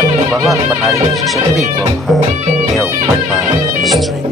Pan baha panari sendiri ko ha ya upan pa district.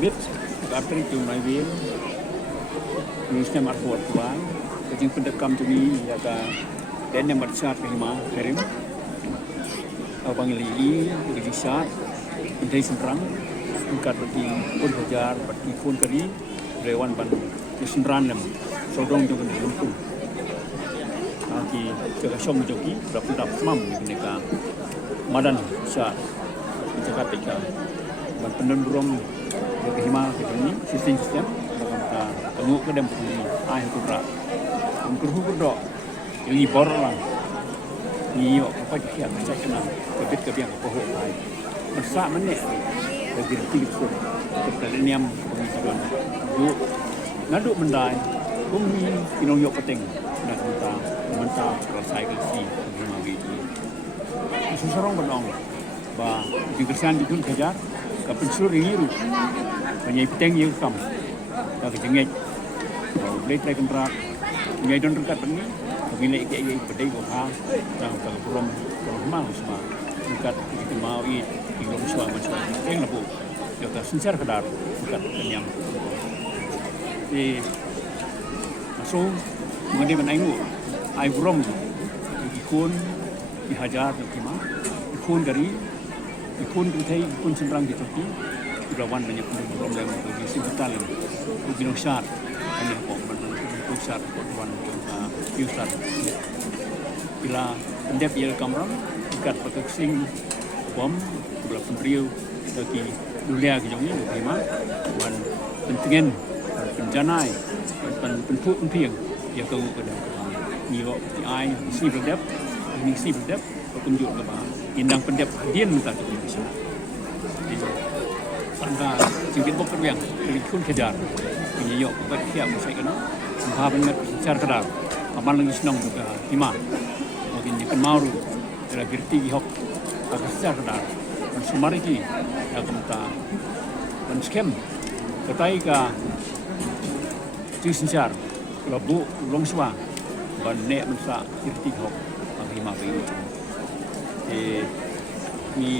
biết các cái trường đại viên như xem mặt buat tuan jadi pendekam tu ni jaga dan yang bersat lima kirim abang lili di sat menjadi semprang angkat bagi pun hajar bagi pun kari rewan ban semprang lem sodong tu kena lumpuh lagi jaga som joki berapa dak mam mereka madan sat jaga tika ban penendurung bagi hima ini sistem kita tengok ke dalam air tu berat untuk dok ini borlah ni apa dia macam kena kebit kebiang pohon air masak menek bagi tiga kita niam pengisian duk ngaduk mendai bumi pinong yok peteng nak minta selesai kesi hima biji susarong berong bah dikersian dikun kejar ke pensur ini banyak peteng yang kam tak kejengit boleh try kontrak nyai don dekat ni bila ikut pedai boha dan kalau purom mau semua dekat kita mau i tinggal suami yang lebu kita sincere kedar dekat kenyang di masuk mengenai menaimu ai purom ikun dihajar kima ikun dari ikun kentai ikun sembrang di tepi Wan banyak purom yang di sekitar Gunung Syar hanya pusat Wan pusat bila pendep ia kamera dekat pekeksing bom belah pentriu bagi dunia kejongnya lima wan pentingin penjanai penpuk penting dia kau pada nyiok di ai si pendep ini si pendep petunjuk ke bah indang pendep hadian minta tu Indonesia sangka jengkit bokar yang ikut kejar ini yok buat siap saya kena sangka benar secara kedar aman lagi senang juga hima mungkin di penmaru ada gerti hok agak secara kedar dan semari ki yang kita dan skem ketai ka secara labu longswa dan nek mensa gerti hok hima ini ni